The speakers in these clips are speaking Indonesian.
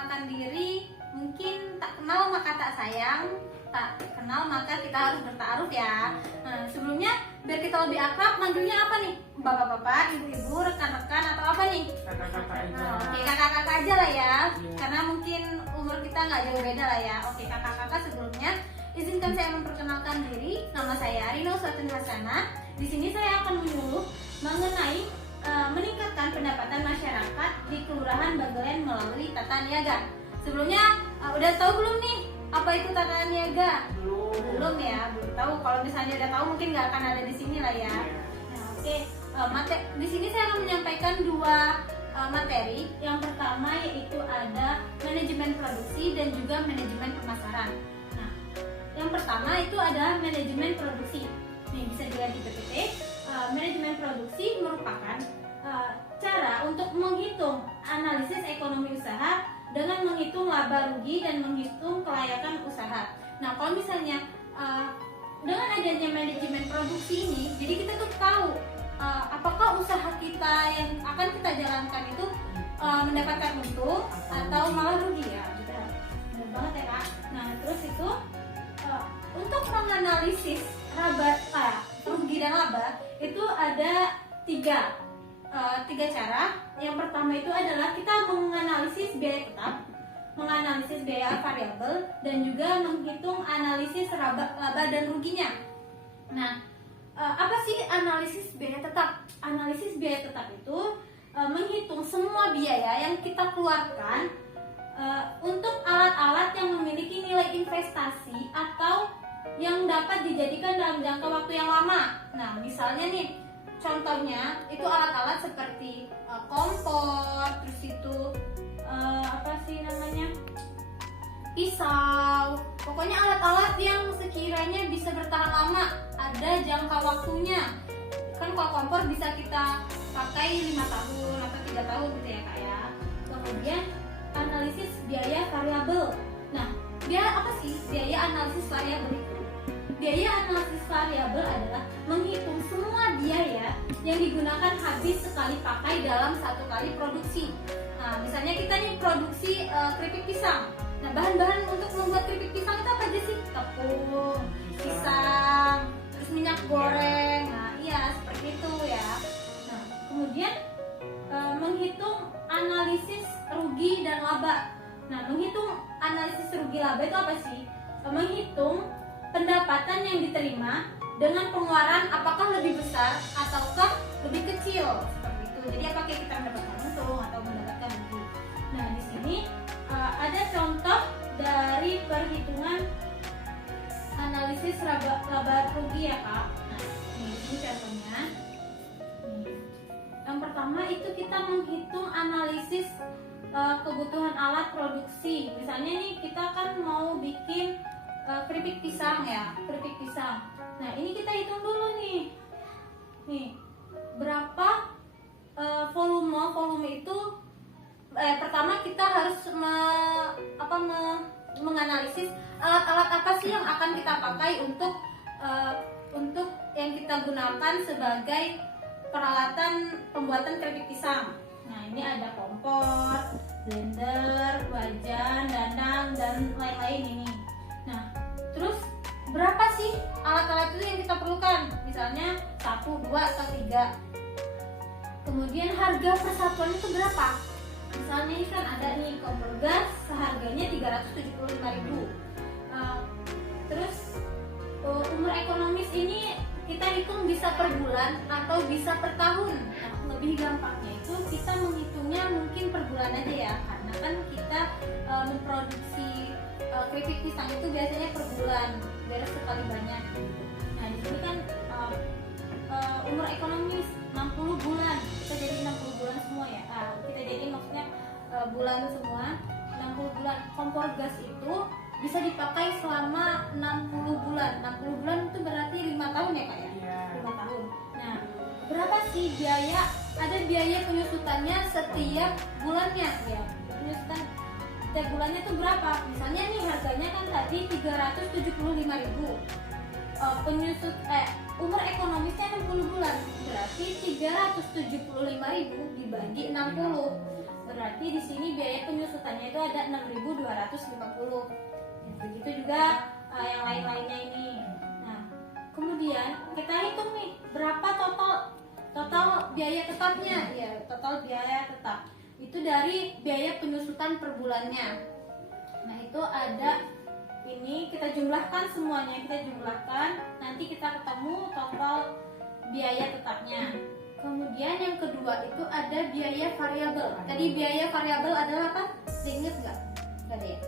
memperkenalkan diri, mungkin tak kenal maka tak sayang, tak kenal maka kita harus bertaruh ya. Nah, sebelumnya biar kita lebih akrab, manggilnya apa nih? Bapak-bapak, ibu-ibu, rekan-rekan, atau apa nih? Kakak-kakak aja. Oke, kakak-kakak aja lah ya, karena mungkin umur kita nggak jauh beda lah ya. Oke, kakak-kakak, sebelumnya izinkan saya memperkenalkan diri. Nama saya Rino Suatun Hasana. Di sini saya akan menyuruh mengenai meningkatkan pendapatan masyarakat di Kelurahan Bagelen melalui tata niaga. Sebelumnya udah tahu belum nih apa itu tata niaga? Belum ya, belum tahu. Kalau misalnya udah tahu mungkin nggak akan ada di sini lah ya. Nah, oke, di sini saya akan menyampaikan dua materi. Yang pertama yaitu ada manajemen produksi dan juga manajemen pemasaran. Nah, yang pertama itu ada manajemen produksi. Nih bisa dilihat di PPT. Manajemen produksi merupakan cara untuk menghitung analisis ekonomi usaha dengan menghitung laba rugi dan menghitung kelayakan usaha. Nah, kalau misalnya dengan adanya manajemen produksi ini, jadi kita tuh tahu apakah usaha kita yang akan kita jalankan itu mendapatkan untung atau malah rugi ya. Benar banget ya Kak. Nah, terus itu untuk menganalisis rugi dan laba itu ada tiga cara. Yang pertama itu adalah kita menganalisis biaya tetap, menganalisis biaya variabel, dan juga menghitung analisis laba dan ruginya. Nah, apa sih analisis biaya tetap? Analisis biaya tetap itu menghitung semua biaya yang kita keluarkan untuk alat-alat yang memiliki nilai investasi atau yang dapat dijadikan dalam jangka waktu yang lama. Nah, misalnya nih, contohnya itu alat-alat seperti kompor, terus itu pisau, pokoknya alat-alat yang sekiranya bisa bertahan lama, ada jangka waktunya. Kan kalau kompor bisa kita pakai 5 tahun atau 3 tahun gitu ya Kak ya. Kemudian analisis biaya variabel. Nah, biaya apa sih biaya analisis variabel itu? Biaya analisis variabel adalah menghitung semua biaya yang digunakan habis sekali pakai dalam satu kali produksi. Nah, misalnya kita nih produksi keripik pisang. Nah, bahan-bahan untuk membuat keripik pisang itu apa aja sih? Tepung, pisang, terus minyak goreng. Nah, iya seperti itu ya. Nah, kemudian menghitung analisis rugi dan laba. Nah, menghitung analisis rugi laba itu apa sih? Menghitung pendapatan yang diterima dengan pengeluaran apakah lebih besar ataukah lebih kecil, seperti itu. Jadi apakah kita mendapatkan untung atau mendapatkan rugi. Nah, di sini ada contoh dari perhitungan analisis laba rugi ya Kak. Nah, ini contohnya. Yang pertama itu kita menghitung analisis kebutuhan alat produksi. Misalnya nih kita kan mau bikin keripik pisang ya, keripik pisang. Nah, ini kita hitung dulu nih. Nih, berapa volume itu pertama kita harus menganalisis alat-alat apa sih yang akan kita pakai untuk yang kita gunakan sebagai peralatan pembuatan keripik pisang. Nah, ini ada kompor, blender, wajan, dandang, dan lain-lain ini. Nah, terus berapa sih alat-alat itu yang kita perlukan? Misalnya 1, 2, atau 3. Kemudian harga persatuan itu berapa? Misalnya ini kan ada nih kompor gas seharganya 375.000. Terus umur ekonomis ini kita hitung bisa per bulan atau bisa per tahun. Nah, lebih gampangnya itu kita menghitungnya mungkin per bulan aja ya, karena kan kita memproduksi keripik pisang itu biasanya per bulan, biar sekali banyak. Nah, di sini kan umur ekonomis 60 bulan, kita jadi 60 bulan semua ya. Kita jadi maksudnya bulan semua 60 bulan. Kompor gas itu bisa dipakai selama 60 bulan. 60 bulan itu berarti 5 tahun ya Kak ya? 5 tahun. Nah, berapa sih biaya? Ada biaya penyusutannya setiap bulannya ya. Penyusutan setiap bulannya itu berapa? Misalnya nih harganya kan tadi 375.000. umur ekonomisnya 60 bulan, berarti 375.000 dibagi 60. Berarti di sini biaya penyusutannya itu ada 6.250. Begitu juga yang lain-lainnya ini. Nah, kemudian kita hitung nih berapa total biaya tetapnya. Ya, total biaya tetap itu dari biaya penyusutan per bulannya. Nah, itu ada ini, kita jumlahkan semuanya, nanti kita ketemu total biaya tetapnya. Kemudian yang kedua itu ada biaya variabel. Tadi biaya variabel adalah apa? Ingat nggak? Nggak ada ya?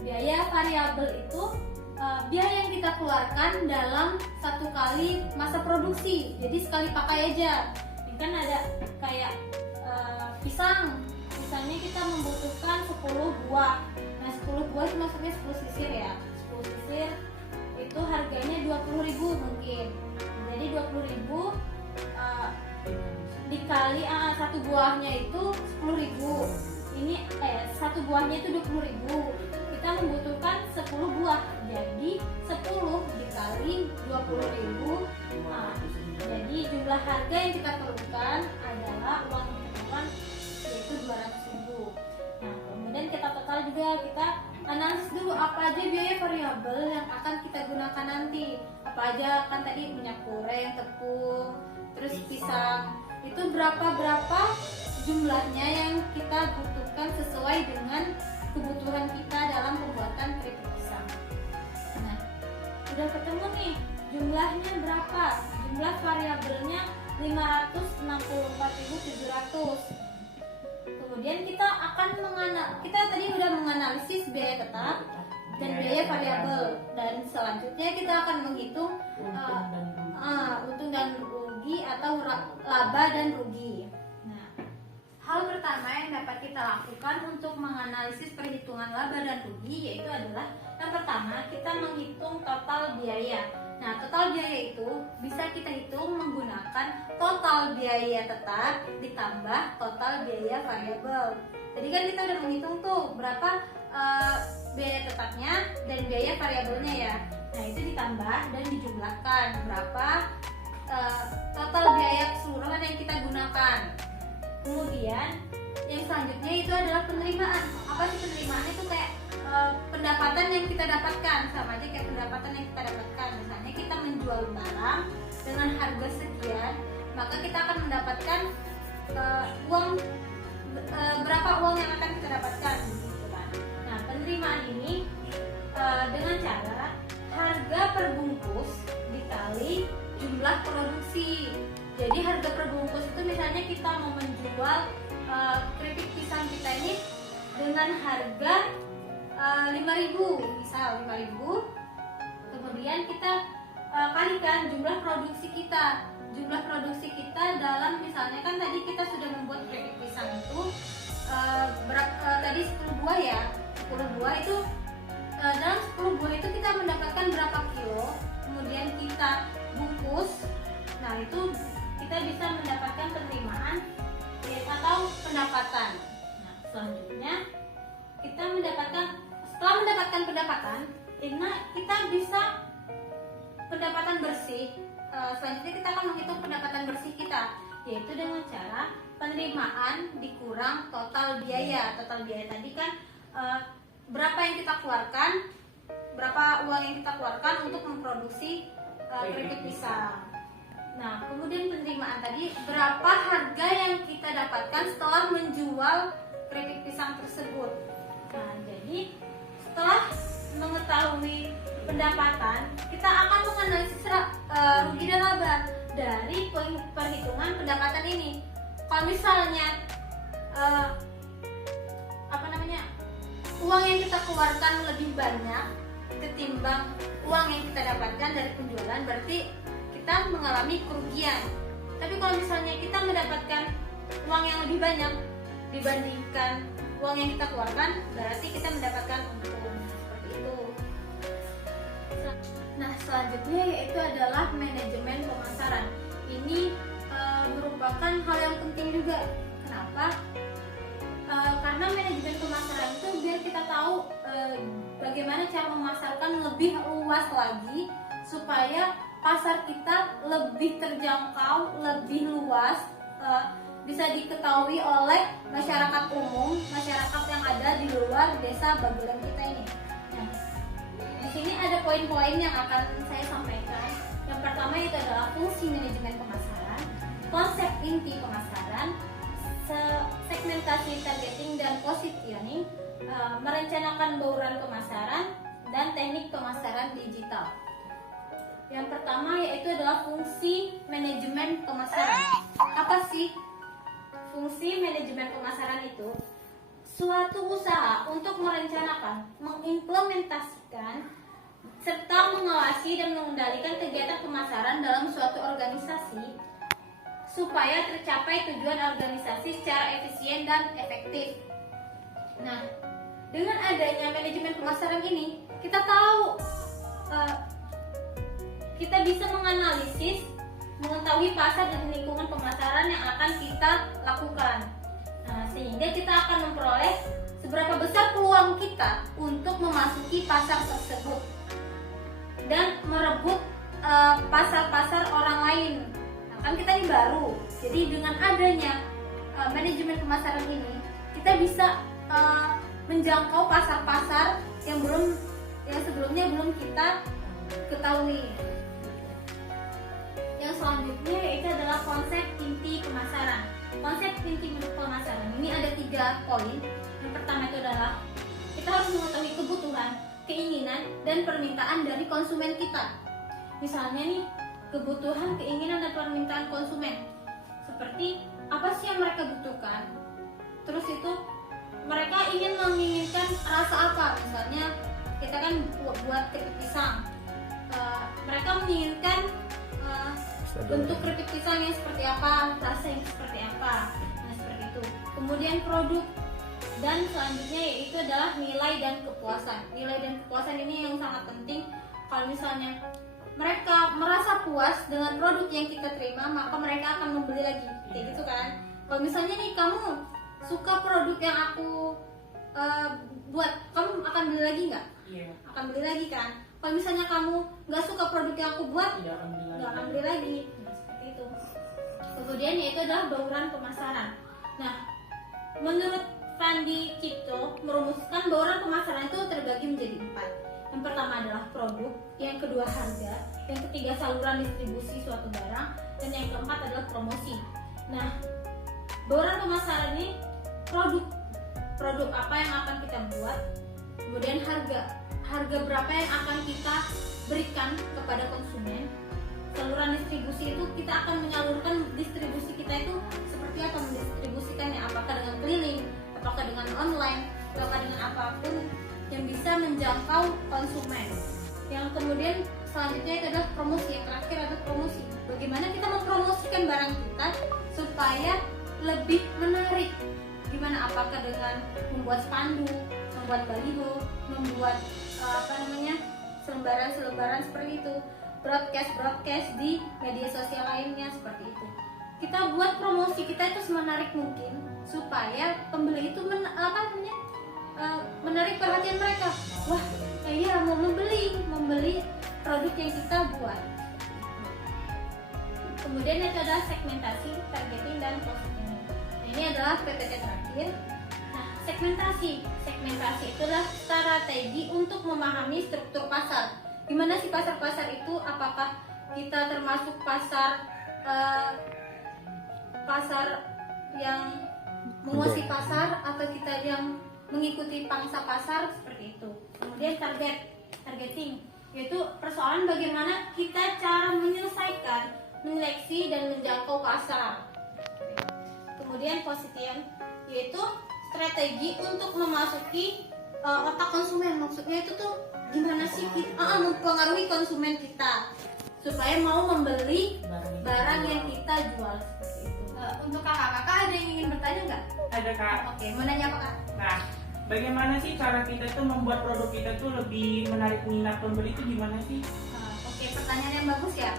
Biaya variabel itu biaya yang kita keluarkan dalam satu kali masa produksi. Jadi sekali pakai aja. Ini kan ada kayak pisangnya kita membutuhkan 10 buah. Nah, 10 buah itu maksudnya 10 sisir ya. 10 sisir itu harganya 20.000 mungkin. Jadi 20.000 dikali satu buahnya itu 10.000. Ini satu buahnya itu 20.000. Kita membutuhkan 10 buah. Jadi 10 dikali 20.000. Jadi jumlah harga yang kita perlukan adalah uang yang kita perlukan yaitu 200.000. Nah, kemudian kita total juga, kita analisis dulu apa aja biaya variabel yang akan kita gunakan nanti. Apa aja, kan tadi minyak goreng, tepung, terus pisang. Itu berapa jumlahnya yang kita butuhkan sesuai dengan kebutuhan kita dalam pembuatan keripik pisang. Nah, udah ketemu nih jumlahnya berapa? Jumlah variabelnya 564.700. Kemudian kita tadi udah menganalisis biaya tetap dan biaya variabel, dan selanjutnya kita akan menghitung untung dan rugi atau laba dan rugi. Nah, hal pertama yang dapat kita lakukan untuk menganalisis perhitungan laba dan rugi yaitu adalah yang pertama kita menghitung total biaya. Nah, total biaya itu bisa kita hitung menggunakan total biaya tetap ditambah total biaya variabel. Tadi kan kita udah menghitung tuh berapa biaya tetapnya dan biaya variabelnya ya. Nah, itu ditambah dan dijumlahkan berapa total biaya keseluruhan yang kita gunakan. Kemudian yang selanjutnya itu adalah penerimaan. Apa sih penerimaan? Itu kayak pendapatan yang kita dapatkan, sama aja kayak pendapatan yang kita dapatkan. Misalnya kita menjual barang dengan harga sekian, maka kita akan mendapatkan berapa uang yang akan kita dapatkan gitu kan. Nah, penerimaan ini dengan cara harga per bungkus dikali jumlah produksi. Jadi harga per bungkus itu misalnya kita mau menjual keripik pisang kita ini dengan harga 5.000, misal 5.000. Kemudian kita kalikan jumlah produksi kita. Jumlah produksi kita dalam, misalnya kan tadi kita sudah membuat keripik pisang itu tadi 10 buah ya. 10 buah itu dalam 10 buah itu kita mendapatkan berapa kilo. Kemudian kita bungkus. Nah, itu kita bisa mendapatkan penerimaan atau pendapatan. Nah, selanjutnya setelah mendapatkan pendapatan, kita bisa pendapatan bersih. Selanjutnya kita akan menghitung pendapatan bersih kita, yaitu dengan cara penerimaan dikurang total biaya. Total biaya tadi kan berapa yang kita keluarkan, berapa uang yang kita keluarkan untuk memproduksi keripik pisang. Nah, kemudian penerimaan tadi berapa harga yang kita dapatkan setelah menjual keripik pisang tersebut. Nah, jadi setelah mengetahui pendapatan, kita akan menganalisis rugi dan laba dari perhitungan pendapatan ini. Kalau misalnya uang yang kita keluarkan lebih banyak ketimbang uang yang kita dapatkan dari penjualan, berarti kita mengalami kerugian. Tapi kalau misalnya kita mendapatkan uang yang lebih banyak dibandingkan uang yang kita keluarkan, berarti kita mendapatkan untung. Seperti itu. Nah, selanjutnya yaitu adalah manajemen pemasaran. Ini merupakan hal yang penting juga. Kenapa? Karena manajemen pemasaran itu biar kita tahu bagaimana cara memasarkan lebih luas lagi supaya pasar kita lebih terjangkau, lebih luas, bisa diketahui oleh masyarakat umum, masyarakat yang ada di luar desa Bagelen kita ini. Nah, di sini ada poin-poin yang akan saya sampaikan. Yang pertama itu adalah fungsi manajemen pemasaran, konsep inti pemasaran, segmentasi targeting dan positioning, merencanakan bauran pemasaran, dan teknik pemasaran digital. Yang pertama yaitu adalah fungsi manajemen pemasaran. Apa sih fungsi manajemen pemasaran itu? Suatu usaha untuk merencanakan, mengimplementasikan, serta mengawasi dan mengendalikan kegiatan pemasaran dalam suatu organisasi supaya tercapai tujuan organisasi secara efisien dan efektif. Nah, dengan adanya manajemen pemasaran ini, kita tahu kita bisa menganalisis, mengetahui pasar dan lingkungan pemasaran yang akan kita lakukan. Nah, sehingga kita akan memperoleh seberapa besar peluang kita untuk memasuki pasar tersebut dan merebut pasar-pasar orang lain. Nah, kan kita ini baru, jadi dengan adanya manajemen pemasaran ini, kita bisa menjangkau pasar-pasar yang sebelumnya belum kita ketahui. Yang selanjutnya yaitu adalah konsep inti pemasaran. Konsep inti pemasaran ini ada 3 poin. Yang pertama itu adalah kita harus mengetahui kebutuhan, keinginan, dan permintaan dari konsumen kita. Misalnya nih, kebutuhan, keinginan, dan permintaan konsumen. Seperti apa sih yang mereka butuhkan? Terus itu mereka menginginkan rasa apa? Misalnya kita kan buat keripik pisang. Mereka menginginkan bentuk keripik pisang yang seperti apa, rasa yang seperti apa. Nah, seperti itu. Kemudian produk, dan selanjutnya yaitu adalah nilai dan kepuasan. Nilai dan kepuasan ini yang sangat penting. Kalau misalnya mereka merasa puas dengan produk yang kita terima, maka mereka akan membeli lagi. Kayak gitu kan. Kalau misalnya nih kamu suka produk yang aku buat, kamu akan beli lagi nggak? Iya. Akan beli lagi kan. Kalau misalnya kamu nggak suka produk yang aku buat, Tidak akan beli lagi. Nah, seperti itu. Kemudian yaitu adalah bauran pemasaran. Nah, menurut Fandi Cipto merumuskan bauran pemasaran itu terbagi menjadi 4. Yang pertama adalah produk, yang kedua harga, yang ketiga saluran distribusi suatu barang, dan yang keempat adalah promosi. Nah, bauran pemasaran ini produk apa yang akan kita buat, kemudian harga berapa yang akan kita berikan kepada konsumen. Saluran distribusi itu kita akan menyalurkan distribusi kita itu seperti apa, mendistribusikannya, apakah dengan keliling, apakah dengan online, apakah dengan apapun yang bisa menjangkau konsumen. Yang kemudian selanjutnya itu adalah promosi. Yang terakhir adalah promosi. Bagaimana kita mempromosikan barang kita supaya lebih menarik. Gimana? Apakah dengan membuat spanduk, membuat baliho, membuat selebaran seperti itu, broadcast di media sosial lainnya seperti itu. Kita buat promosi kita itu semenarik mungkin supaya pembeli itu menarik perhatian mereka. Wah, iya mau membeli produk yang kita buat. Kemudian itu adalah segmentasi, targeting, dan positioning. Nah, ini adalah PPT terakhir. Nah, segmentasi itu adalah strategi untuk memahami struktur pasar. Gimana sih pasar-pasar itu? Apakah kita termasuk pasar yang menguasai pasar, atau kita yang mengikuti pangsa pasar, seperti itu. Kemudian targeting, yaitu persoalan bagaimana kita cara menyelesaikan, menyeleksi, dan menjangkau pasar. Kemudian position, yaitu strategi untuk memasuki otak konsumen. Maksudnya itu tuh gimana sih kita mempengaruhi konsumen kita supaya mau membeli barang yang kita jual, seperti itu. Untuk kakak-kakak ada yang ingin bertanya nggak? Ada, Kak. Oke, mau nanya apa, Kak? Nah, bagaimana sih cara kita tuh membuat produk kita tuh lebih menarik minat pembeli itu gimana sih? Oke, pertanyaan yang bagus ya.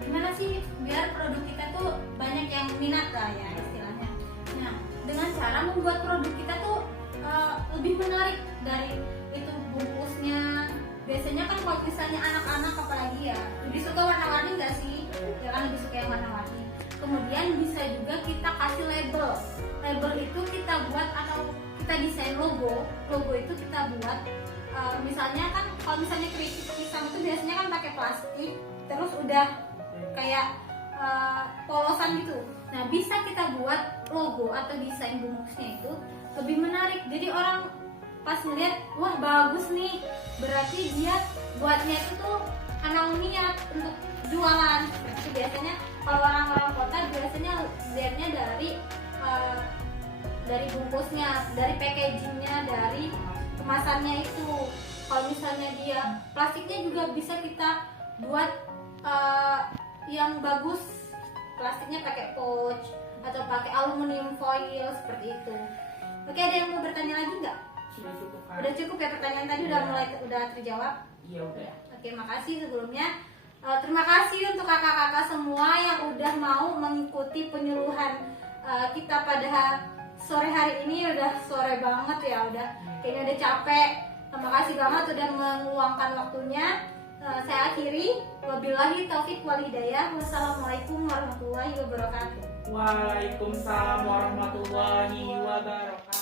Gimana sih biar produk kita tuh banyak yang minat lah ya istilahnya. Nah, dengan cara membuat produk kita tuh lebih menarik, dari itu bungkusnya biasanya kan kalau misalnya anak-anak apalagi ya lebih suka warna-warni nggak sih? Ya kan lebih suka yang warna-warni. Kemudian bisa juga kita kasih label. Label itu kita buat atau kita desain logo. Logo itu kita buat misalnya kan kalau misalnya keripik pisang itu biasanya kan pakai plastik terus udah kayak polosan gitu. Nah bisa kita buat logo atau desain bungkusnya itu lebih menarik. Jadi orang pas ngeliat, wah bagus nih, berarti dia buatnya itu tuh karena niat untuk jualan. Seperti biasanya kalau orang-orang kota biasanya lihatnya dari bungkusnya, dari packagingnya, dari kemasannya itu. Kalau misalnya dia plastiknya juga bisa kita buat yang bagus, plastiknya pakai pouch atau pakai aluminium foil seperti itu. Oke, ada yang mau bertanya lagi nggak? Sudah cukup kan? Udah cukup ya pertanyaan tadi udah terjawab. Iya udah. Oke, makasih sebelumnya. Terima kasih untuk kakak-kakak semua yang udah mau mengikuti penyuluhan kita pada sore hari ini. Udah sore banget ya, udah kayaknya udah capek. Terima kasih banget udah meluangkan waktunya. Saya akhiri. Wabillahi taufik wal hidayah. Wassalamualaikum warahmatullahi wabarakatuh. Waalaikumsalam warahmatullahi wabarakatuh.